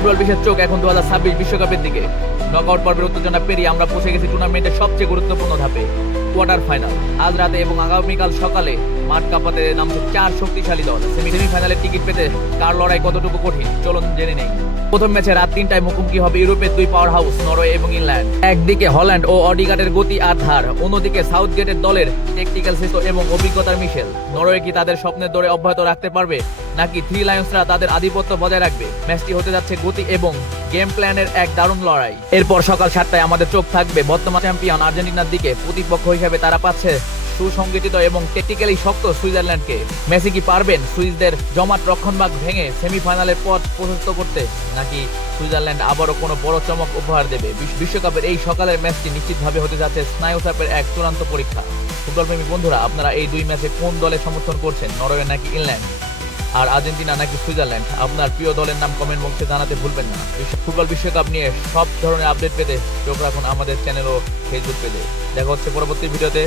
Football বিশ্বের চোখ এখন 2026 বিশ্বকাপের দিকে। নকআউট পর্বের উত্তেজনা পেরিয়ে আমরা পৌঁছে গেছি টুর্নামেন্টের সবচেয়ে গুরুত্বপূর্ণ ধাপে, কোয়ার্টার ফাইনাল। আজ রাতে এবং আগামীকাল সকালে মাঠ কাঁপাতে নামছে 4 শক্তিশালী দল। সেমিফাইনালের টিকিট পেতে কার লড়াই কতটুকু কঠিন, চলুন জেনে নেই। প্রথম ম্যাচে রাত 3টায় মুখোমুখি হবে ইউরোপের দুই পাওয়ার হাউস নরওয়ে এবং ইংল্যান্ড। একদিকে হল্যান্ড ও অডিগার্ডের গতি আর ধার, অন্যদিকে সাউথগেটের দলের টেকনিক্যাল সিস্টেম এবং অভিজ্ঞতার মিশেল। নরওয়ে কি তাদের স্বপ্নের দৌড়ে অব্যাহত রাখতে পারবে, নাকি থ্রি লায়ন্সরা তাদের আধিপত্য বজায় রাখবে? ম্যাচটি হতে যাচ্ছে গতি এবং গেম প্ল্যানের এক দারুণ লড়াই। এরপর সকাল 7টায় আমাদের চোখ থাকবে বর্তমান চ্যাম্পিয়ন আর্জেন্টিনার দিকে। প্রতিপক্ষ হিসেবে তারা পাচ্ছে সুসংগঠিত এবং টেকনিক্যালি শক্ত সুইজারল্যান্ডকে। মেসি কি পারবেন সুইসদের জমাট রক্ষণভাগ ভেঙে সেমিফাইনালের পথ প্রশস্ত করতে, নাকি সুইজারল্যান্ড আবারও কোনো বড় চমক উপহার দেবে? বিশ্বকাপের এই সকালের ম্যাচটি নিশ্চিতভাবে হতে যাচ্ছে স্নায়ুচাপের এক চূড়ান্ত পরীক্ষা। ফুটবলপ্রেমী বন্ধুরা, আপনারা এই দুই ম্যাচে কোন দলের সমর্থন করছেন, নরওয়ে নাকি ইংল্যান্ড, আর আর্জেন্টিনা নাকি সুইজারল্যান্ড? আপনার প্রিয় দলের নাম কমেন্ট বক্সে জানাতে ভুলবেন না। ফুটবল বিশ্বকাপ নিয়ে সব ধরনের আপডেট পেতে চোখ রাখুন আমাদের চ্যানেল ও ফেসবুক পেজে। দেখা হচ্ছে পরবর্তী ভিডিওতে।